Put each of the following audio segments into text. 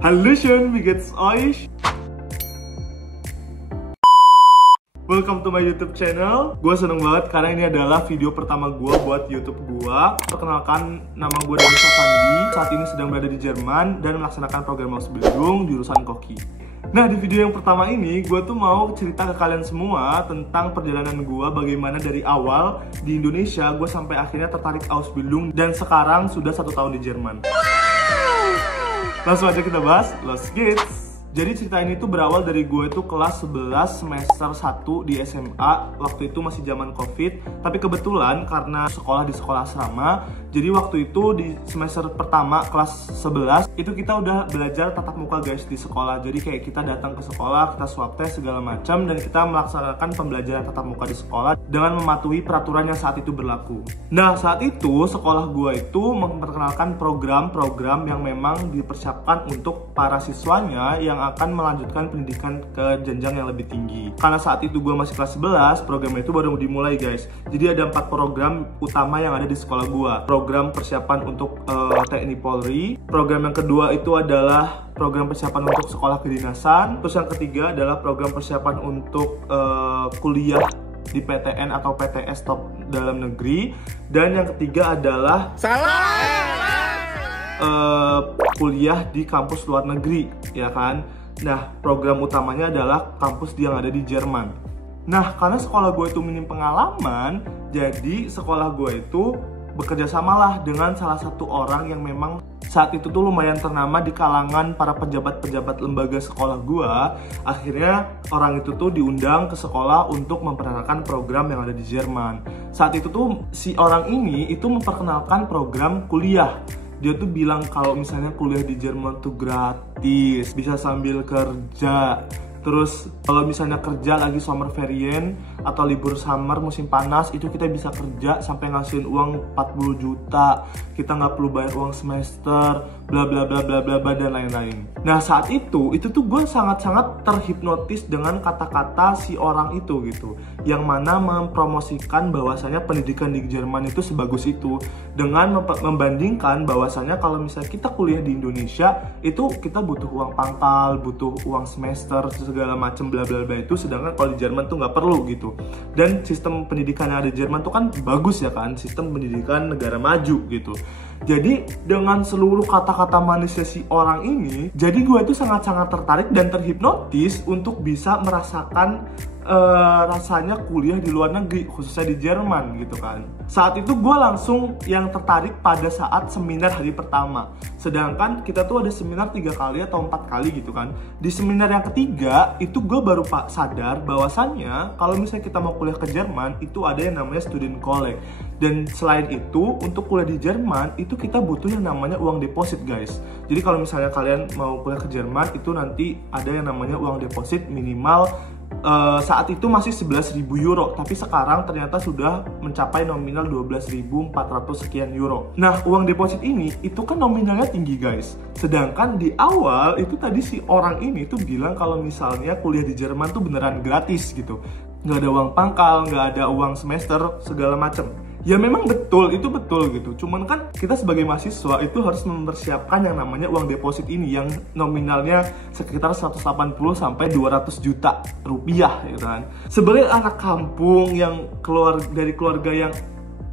Hallöchen, wie geht's euch? Welcome to my YouTube channel. Gue seneng banget karena ini adalah video pertama gue buat YouTube gue. Perkenalkan, nama gue Dennis Avandi. Saat ini sedang berada di Jerman dan melaksanakan program Ausbildung jurusan Koki. Nah, di video yang pertama ini gue tuh mau cerita ke kalian semua tentang perjalanan gue, bagaimana dari awal di Indonesia gue sampai akhirnya tertarik Ausbildung dan sekarang sudah 1 tahun di Jerman. Langsung aja kita bahas, let's get. Jadi cerita ini tuh berawal dari gue itu kelas 11 semester 1 di SMA. Waktu itu masih zaman COVID. Tapi kebetulan karena sekolah di sekolah asrama, jadi waktu itu di semester pertama kelas 11 itu kita udah belajar tatap muka guys di sekolah. Jadi kayak kita datang ke sekolah, kita swab test segala macam, dan kita melaksanakan pembelajaran tatap muka di sekolah dengan mematuhi peraturan yang saat itu berlaku. Nah, saat itu sekolah gue itu memperkenalkan program-program yang memang dipersiapkan untuk para siswanya yang akan melanjutkan pendidikan ke jenjang yang lebih tinggi. Karena saat itu gue masih kelas 11, program itu baru dimulai guys. Jadi ada 4 program utama yang ada di sekolah gue. Program persiapan untuk TNI Polri. Program yang kedua itu adalah program persiapan untuk sekolah kedinasan. Terus yang ketiga adalah program persiapan untuk kuliah di PTN atau PTS top dalam negeri. Dan yang ketiga adalah kuliah di kampus luar negeri, ya kan? Nah, program utamanya adalah kampus yang ada di Jerman. Nah, karena sekolah gue itu minim pengalaman, jadi sekolah gue itu bekerja samalah dengan salah satu orang yang memang saat itu tuh lumayan ternama di kalangan para pejabat-pejabat lembaga sekolah gue. Akhirnya orang itu tuh diundang ke sekolah untuk memperkenalkan program yang ada di Jerman. Saat itu tuh si orang ini itu memperkenalkan program kuliah. Dia tuh bilang kalau misalnya kuliah di Jerman tuh gratis, bisa sambil kerja. Terus kalau misalnya kerja lagi summer variant atau libur summer musim panas, itu kita bisa kerja sampai ngasihin uang 40 juta. Kita nggak perlu bayar uang semester, bla bla bla bla bla bla dan lain-lain. Nah, saat itu tuh gue sangat-sangat terhipnotis dengan kata-kata si orang itu gitu, yang mana mempromosikan bahwasanya pendidikan di Jerman itu sebagus itu, dengan membandingkan bahwasanya kalau misalnya kita kuliah di Indonesia itu kita butuh uang pangkal, butuh uang semester segala macam bla bla bla itu, sedangkan kalau di Jerman tuh nggak perlu gitu. Dan sistem pendidikan yang ada di Jerman tuh kan bagus ya kan, sistem pendidikan negara maju gitu. Jadi dengan seluruh kata-kata manisnya si orang ini, jadi gue itu sangat-sangat tertarik dan terhipnotis untuk bisa merasakan rasanya kuliah di luar negeri, khususnya di Jerman gitu kan. Saat itu gue langsung yang tertarik pada saat seminar hari pertama. Sedangkan kita tuh ada seminar 3 kali atau 4 kali gitu kan. Di seminar yang ketiga itu gue baru sadar bahwasannya kalau misalnya kita mau kuliah ke Jerman itu ada yang namanya student college. Dan selain itu untuk kuliah di Jerman itu kita butuh yang namanya uang deposit guys. Jadi kalau misalnya kalian mau kuliah ke Jerman itu nanti ada yang namanya uang deposit minimal saat itu masih 11.000 euro, tapi sekarang ternyata sudah mencapai nominal 12.400 sekian euro. Nah, uang deposit ini itu kan nominalnya tinggi guys. Sedangkan di awal itu tadi si orang ini tuh bilang kalau misalnya kuliah di Jerman tuh beneran gratis gitu. Nggak ada uang pangkal, nggak ada uang semester, segala macem. Ya memang betul, itu betul gitu. Cuman kan kita sebagai mahasiswa itu harus mempersiapkan yang namanya uang deposit ini yang nominalnya sekitar 180 sampai 200 juta rupiah gitu kan. Sebagai anak kampung yang keluar dari keluarga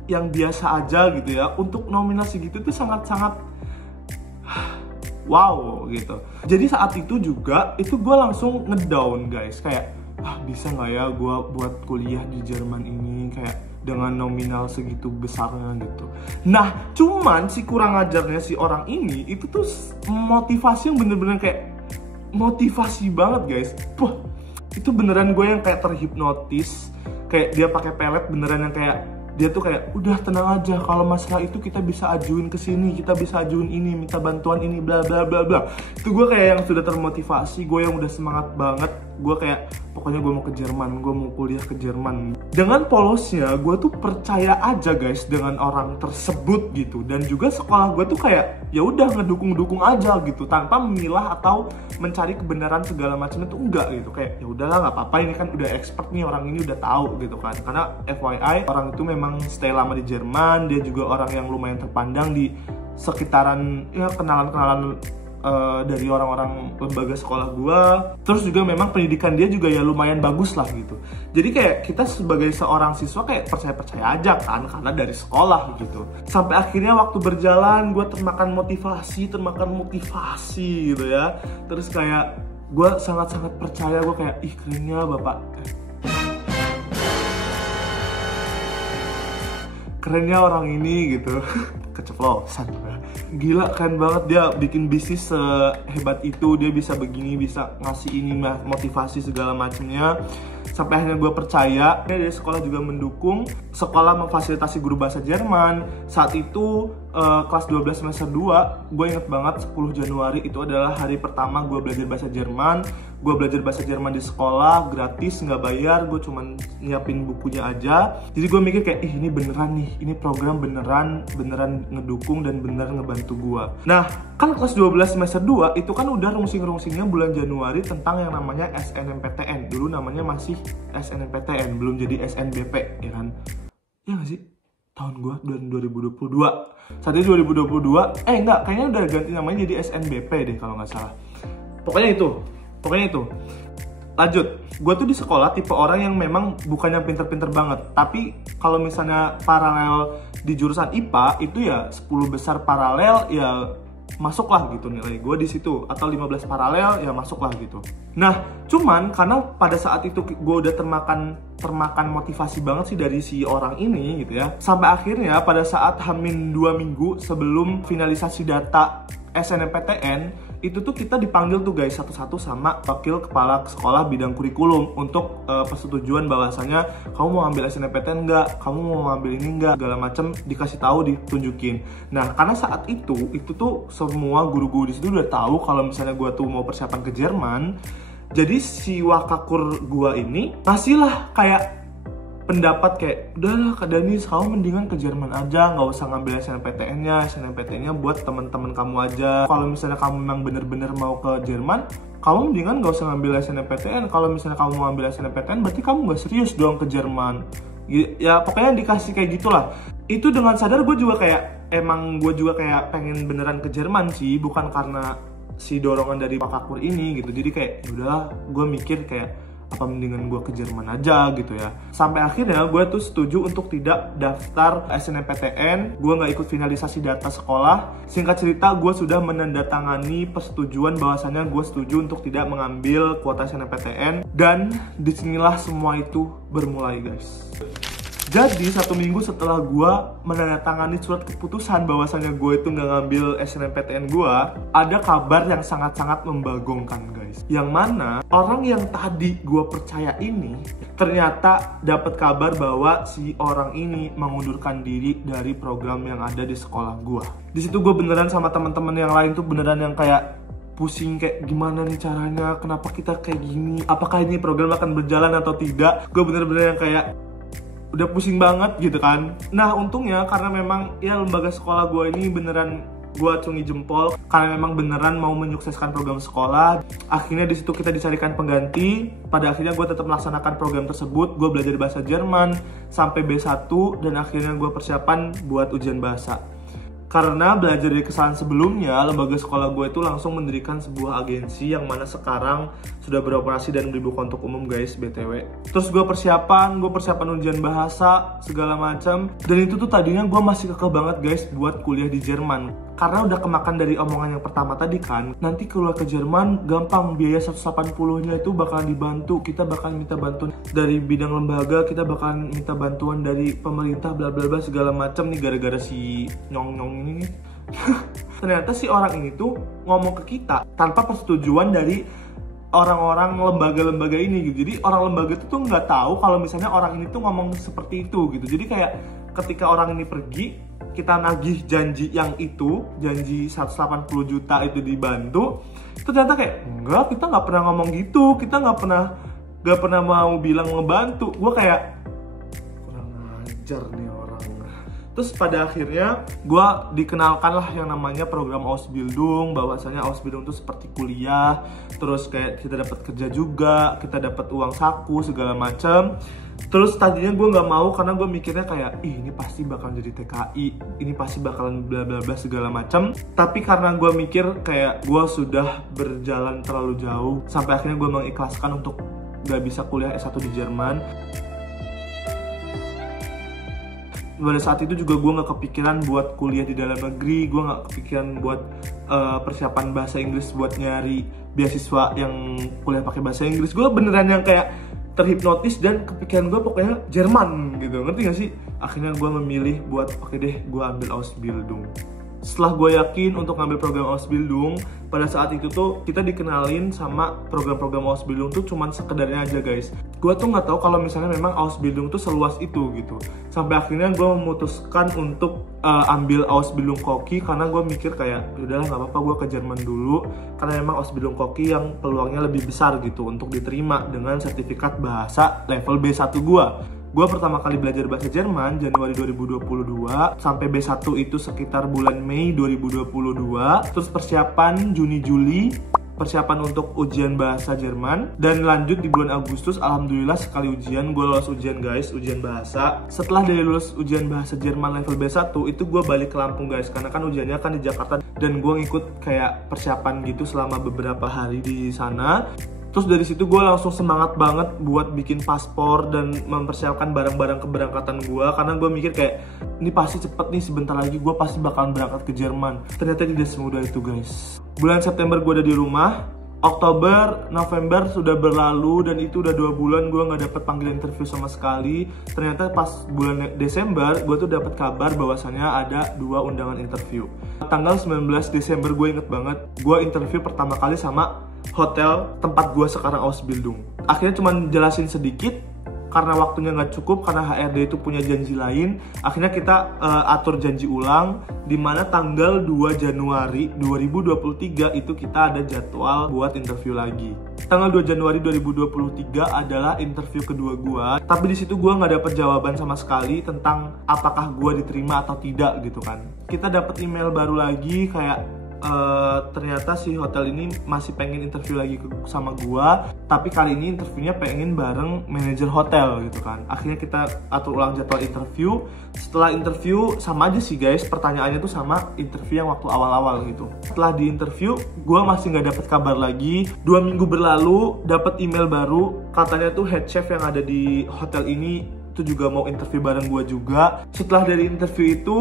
yang biasa aja gitu ya, untuk nominal segitu itu sangat-sangat wow gitu. Jadi saat itu juga itu gue langsung ngedown guys, kayak bisa nggak ya gue buat kuliah di Jerman ini kayak dengan nominal segitu besarnya gitu. Nah, cuman si kurang ajarnya si orang ini itu tuh motivasi yang bener-bener kayak motivasi banget guys. Wah, itu beneran gue yang kayak terhipnotis. Kayak dia pakai pelet beneran yang kayak dia tuh kayak udah tenang aja, kalau masalah itu kita bisa ajuin ke sini, kita bisa ajuin ini, minta bantuan ini, bla bla bla bla. Itu gue kayak yang sudah termotivasi, gue yang udah semangat banget. Gue kayak pokoknya gue mau ke Jerman, gue mau kuliah ke Jerman. Dengan polosnya gue tuh percaya aja guys dengan orang tersebut gitu. Dan juga sekolah gue tuh kayak ya udah ngedukung-dukung aja gitu, tanpa memilah atau mencari kebenaran segala macam itu enggak gitu. Kayak ya udahlah nggak apa-apa, ini kan udah expert nih, orang ini udah tahu gitu kan. Karena FYI orang itu memang stay lama di Jerman, dia juga orang yang lumayan terpandang di sekitaran ya kenalan-kenalan dari orang-orang lembaga sekolah gue. Terus juga memang pendidikan dia juga ya lumayan bagus lah gitu. Jadi kayak kita sebagai seorang siswa kayak percaya-percaya aja kan, karena dari sekolah gitu. Sampai akhirnya waktu berjalan gue termakan motivasi gitu ya. Terus kayak gue sangat-sangat percaya, gue kayak ih kerennya bapak, kerennya orang ini gitu. Keceplosan, gila keren banget dia bikin bisnis sehebat itu, dia bisa begini, bisa ngasih ini motivasi segala macamnya. Sampai akhirnya gue percaya. Dari sekolah juga mendukung, sekolah memfasilitasi guru bahasa Jerman. Saat itu kelas 12 semester 2, gue inget banget 10 Januari itu adalah hari pertama gue belajar bahasa Jerman. Gue belajar bahasa Jerman di sekolah, gratis, nggak bayar, gue cuman nyiapin bukunya aja. Jadi gue mikir kayak, ih ini beneran nih, ini program beneran ngedukung dan beneran ngebantu gue. Nah, kan kelas 12 semester 2 itu kan udah rungsing-rungsingnya bulan Januari tentang yang namanya SNMPTN. Dulu namanya masih SNMPTN, belum jadi SNBP, ya kan? Ya nggak sih? Tahun gue 2022. Saat itu 2022, enggak, kayaknya udah ganti namanya jadi SNBP deh kalau nggak salah. Pokoknya itu. Lanjut, gue tuh di sekolah tipe orang yang memang bukan yang pinter-pinter banget. Tapi kalau misalnya paralel di jurusan IPA itu ya 10 besar paralel ya masuklah gitu nilai gue di situ, atau 15 paralel ya masuklah gitu. Nah, cuman karena pada saat itu gue udah termakan motivasi banget sih dari si orang ini gitu ya. Sampai akhirnya pada saat H-2 minggu sebelum finalisasi data SNMPTN itu tuh kita dipanggil tuh guys satu-satu sama wakil kepala sekolah bidang kurikulum untuk persetujuan bahwasanya kamu mau ambil SNMPTN enggak, kamu mau ambil ini enggak, segala macam dikasih tahu, ditunjukin. Nah, karena saat itu tuh semua guru-guru di situ udah tahu kalau misalnya gue tuh mau persiapan ke Jerman. Jadi si wakakur gue ini ngasihlah kayak pendapat kayak, udahlah Kak Danis, kamu mendingan ke Jerman aja, nggak usah ngambil SNMPTN-nya buat teman-teman kamu aja. Kalau misalnya kamu memang bener-bener mau ke Jerman, kamu mendingan nggak usah ngambil SNMPTN. Kalau misalnya kamu mau ambil SNMPTN, berarti kamu nggak serius dong ke Jerman. Ya pokoknya dikasih kayak gitulah. Itu dengan sadar gue juga kayak, emang gue juga kayak pengen beneran ke Jerman sih, bukan karena si dorongan dari Pak Kakur ini gitu. Jadi kayak, udahlah, gue mikir kayak, apa mendingan gue ke Jerman aja gitu ya. Sampai akhirnya gue tuh setuju untuk tidak daftar SNMPTN. Gue nggak ikut finalisasi data sekolah. Singkat cerita, gue sudah menandatangani persetujuan bahwasannya gue setuju untuk tidak mengambil kuota SNMPTN. Dan disinilah semua itu bermulai guys. Jadi 1 minggu setelah gue menandatangani surat keputusan bahwasannya gue itu nggak ngambil SNMPTN gue, ada kabar yang sangat-sangat membagongkan guys. Yang mana orang yang tadi gue percaya ini ternyata dapat kabar bahwa si orang ini mengundurkan diri dari program yang ada di sekolah gue. Di situ gue beneran sama teman-teman yang lain tuh beneran yang kayak pusing, kayak gimana nih caranya, kenapa kita kayak gini, apakah ini program akan berjalan atau tidak. Gue bener-bener yang kayak udah pusing banget gitu kan. Nah untungnya karena memang ya lembaga sekolah gue ini beneran gue acungi jempol, karena memang beneran mau menyukseskan program sekolah. Akhirnya di situ kita dicarikan pengganti. Pada akhirnya gue tetap melaksanakan program tersebut. Gue belajar bahasa Jerman sampai B1 dan akhirnya gue persiapan buat ujian bahasa. Karena belajar dari kesalahan sebelumnya, lembaga sekolah gue itu langsung mendirikan sebuah agensi yang mana sekarang sudah beroperasi dan dibuka untuk umum guys, BTW. Terus gue persiapan ujian bahasa, segala macam. Dan itu tuh tadinya gue masih kekeh banget guys buat kuliah di Jerman. Karena udah kemakan dari omongan yang pertama tadi kan, nanti keluar ke Jerman gampang, biaya 180-nya itu bakalan dibantu. Kita bakalan minta bantuan dari bidang lembaga, kita bakalan minta bantuan dari pemerintah, bla bla bla segala macam nih, gara-gara si nyong-nyong ini. Ternyata si orang ini tuh ngomong ke kita tanpa persetujuan dari orang-orang lembaga-lembaga ini gitu. Jadi orang lembaga itu tuh nggak tahu kalau misalnya orang ini tuh ngomong seperti itu gitu. Jadi kayak ketika orang ini pergi, kita nagih janji yang itu, janji 180 juta itu dibantu, ternyata kayak enggak, kita nggak pernah ngomong gitu, kita nggak pernah mau bilang ngebantu. Gue kayak kurang ajar nih orang. Terus pada akhirnya gue dikenalkan lah yang namanya program Ausbildung, bahwasanya Ausbildung itu seperti kuliah, terus kayak kita dapat kerja juga, kita dapat uang saku segala macam. Terus tadinya gue nggak mau karena gue mikirnya kayak ini pasti bakalan jadi TKI, ini pasti bakalan bla bla bla segala macam. Tapi karena gue mikir kayak gue sudah berjalan terlalu jauh, sampai akhirnya gue mengikhlaskan untuk nggak bisa kuliah S1 di Jerman. Pada saat itu juga gue nggak kepikiran buat kuliah di dalam negeri, gue nggak kepikiran buat persiapan bahasa Inggris buat nyari beasiswa yang kuliah pakai bahasa Inggris. Gue beneran yang kayak terhipnotis dan kepikiran gue pokoknya Jerman gitu, ngerti gak sih? Akhirnya gue memilih buat oke deh gue ambil Ausbildung. Setelah gue yakin untuk ngambil program Ausbildung, pada saat itu tuh kita dikenalin sama program-program Ausbildung tuh cuman sekedarnya aja guys. Gue tuh nggak tahu kalau misalnya memang Ausbildung tuh seluas itu gitu. Sampai akhirnya gue memutuskan untuk ambil Ausbildung Koki karena gue mikir kayak udahlah nggak apa-apa gue ke Jerman dulu, karena memang Ausbildung Koki yang peluangnya lebih besar gitu untuk diterima dengan sertifikat bahasa level B1 gue. Gue pertama kali belajar bahasa Jerman Januari 2022, sampai B1 itu sekitar bulan Mei 2022. Terus persiapan Juni-Juli, persiapan untuk ujian bahasa Jerman, dan lanjut di bulan Agustus. Alhamdulillah sekali ujian gue lolos ujian guys, ujian bahasa. Setelah dari lulus ujian bahasa Jerman level B1 itu gue balik ke Lampung guys, karena kan ujiannya kan di Jakarta, dan gue ngikut kayak persiapan gitu selama beberapa hari di sana. Terus dari situ gue langsung semangat banget buat bikin paspor dan mempersiapkan barang-barang keberangkatan gue, karena gue mikir kayak ini pasti cepet nih, sebentar lagi gue pasti bakalan berangkat ke Jerman. Ternyata tidak semudah itu guys. Bulan September gue udah di rumah, Oktober, November sudah berlalu, dan itu udah 2 bulan gue nggak dapet panggilan interview sama sekali. Ternyata pas bulan Desember gue tuh dapet kabar bahwasannya ada 2 undangan interview. Tanggal 19 Desember gue inget banget, gue interview pertama kali sama hotel tempat gue sekarang Ausbildung. Akhirnya cuman jelasin sedikit karena waktunya nggak cukup, karena HRD itu punya janji lain. Akhirnya kita atur janji ulang, dimana tanggal 2 Januari 2023 itu kita ada jadwal buat interview lagi. Tanggal 2 Januari 2023 adalah interview kedua gue, tapi di situ gue nggak dapet jawaban sama sekali tentang apakah gue diterima atau tidak gitu kan. Kita dapet email baru lagi kayak ternyata si hotel ini masih pengen interview lagi sama gua, tapi kali ini interviewnya pengen bareng manajer hotel gitu kan. Akhirnya kita atur ulang jadwal interview. Setelah interview sama aja sih guys, pertanyaannya tuh sama interview yang waktu awal-awal gitu. Setelah di interview gua masih nggak dapet kabar lagi. 2 minggu berlalu dapet email baru, katanya tuh head chef yang ada di hotel ini tuh juga mau interview bareng gua juga. Setelah dari interview itu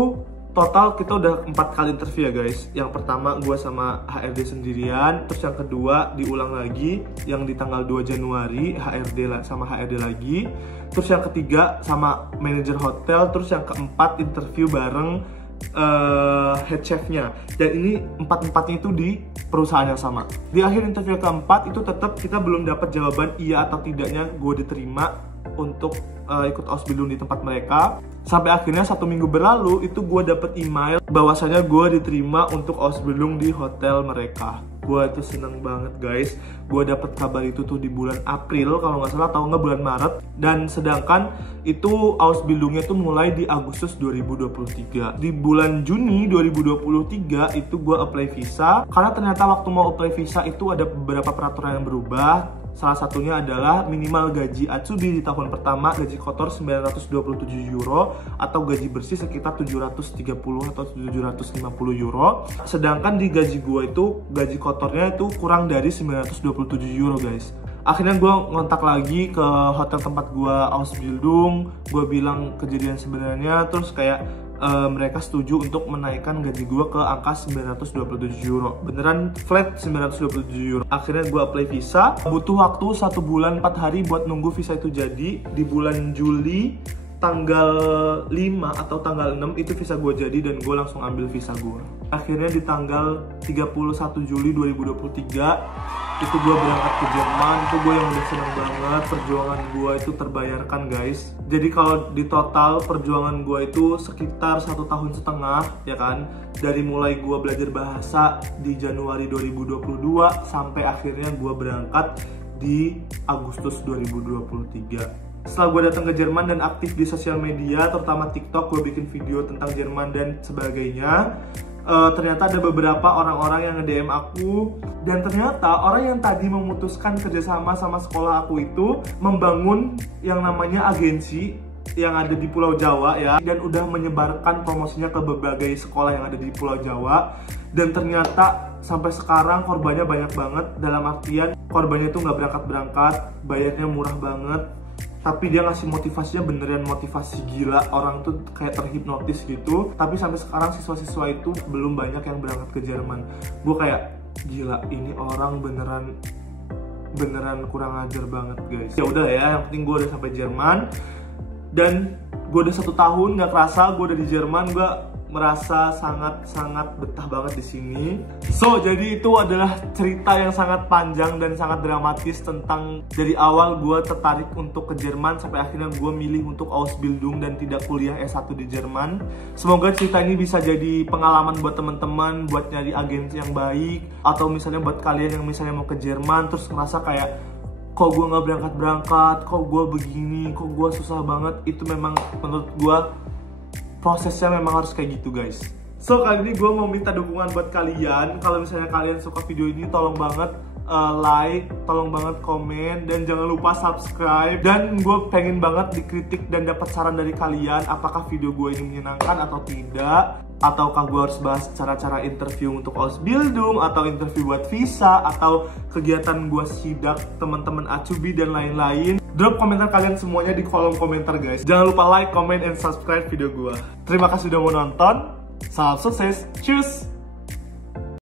total kita udah 4 kali interview ya guys. Yang pertama gue sama HRD sendirian, terus yang kedua diulang lagi yang di tanggal 2 Januari HRD sama HRD lagi, terus yang ketiga sama manajer hotel, terus yang keempat interview bareng head chefnya. Dan ini 4-4-nya itu di perusahaan yang sama. Di akhir interview keempat itu tetap kita belum dapat jawaban iya atau tidaknya gue diterima untuk ikut Ausbildung di tempat mereka. Sampai akhirnya 1 minggu berlalu itu gue dapet email bahwasanya gue diterima untuk Ausbildung di hotel mereka. Gue itu seneng banget guys. Gue dapet kabar itu tuh di bulan April kalau nggak salah, atau nggak bulan Maret. Dan sedangkan itu Ausbildungnya tuh mulai di Agustus 2023. Di bulan Juni 2023 itu gue apply visa, karena ternyata waktu mau apply visa itu ada beberapa peraturan yang berubah. Salah satunya adalah minimal gaji Atsubi di tahun pertama, gaji kotor 927 euro, atau gaji bersih sekitar 730 atau 750 euro. Sedangkan di gaji gue itu, gaji kotornya itu kurang dari 927 euro guys. Akhirnya gue ngontak lagi ke hotel tempat gue Ausbildung, gue bilang kejadian sebenarnya, terus kayak mereka setuju untuk menaikkan gaji gue ke angka 927 euro. Beneran flat 927 euro. Akhirnya gue apply visa. Butuh waktu 1 bulan 4 hari buat nunggu visa itu jadi. Di bulan Juli tanggal 5 atau tanggal 6 itu visa gue jadi, dan gue langsung ambil visa gue. Akhirnya di tanggal 31 Juli 2023 itu gue berangkat ke Jerman. Itu gue yang udah seneng banget, perjuangan gue itu terbayarkan guys. Jadi kalau di total perjuangan gue itu sekitar 1,5 tahun ya kan, dari mulai gue belajar bahasa di Januari 2022 sampai akhirnya gue berangkat di Agustus 2023. setelah gue datang ke Jerman dan aktif di sosial media, terutama TikTok, gue bikin video tentang Jerman dan sebagainya. Ternyata ada beberapa orang-orang yang nge-DM aku, dan ternyata orang yang tadi memutuskan kerjasama sama sekolah aku itu membangun yang namanya agensi yang ada di Pulau Jawa ya, dan udah menyebarkan promosinya ke berbagai sekolah yang ada di Pulau Jawa. Dan ternyata sampai sekarang korbannya banyak banget, dalam artian korbannya itu nggak berangkat-berangkat, bayarnya murah banget, tapi dia ngasih motivasinya beneran motivasi gila, orang tuh kayak terhipnotis gitu. Tapi sampai sekarang siswa-siswa itu belum banyak yang berangkat ke Jerman. Gue kayak gila, ini orang beneran kurang ajar banget guys. Ya udah ya, yang penting gue udah sampai Jerman dan gue udah 1 tahun, nggak kerasa gue udah di Jerman. Gue merasa sangat betah banget di sini. So, jadi itu adalah cerita yang sangat panjang dan sangat dramatis tentang dari awal gue tertarik untuk ke Jerman sampai akhirnya gue milih untuk Ausbildung dan tidak kuliah S1 di Jerman. Semoga cerita ini bisa jadi pengalaman buat teman-teman buat nyari agensi yang baik, atau misalnya buat kalian yang misalnya mau ke Jerman terus ngerasa kayak kok gue nggak berangkat-berangkat, kok gue begini, kok gue susah banget. Itu memang menurut gue prosesnya memang harus kayak gitu guys. So, kali ini gue mau minta dukungan buat kalian. Kalau misalnya kalian suka video ini, tolong banget like, tolong banget komen, dan jangan lupa subscribe. Dan gue pengen banget dikritik dan dapat saran dari kalian, apakah video gue ini menyenangkan atau tidak, ataukah gue harus bahas cara-cara interview untuk Ausbildung, atau interview buat visa, atau kegiatan gue sidak teman-teman Acubi dan lain-lain. Drop komentar kalian semuanya di kolom komentar guys. Jangan lupa like, comment, and subscribe video gue. Terima kasih udah mau nonton. Salam sukses. Cheers.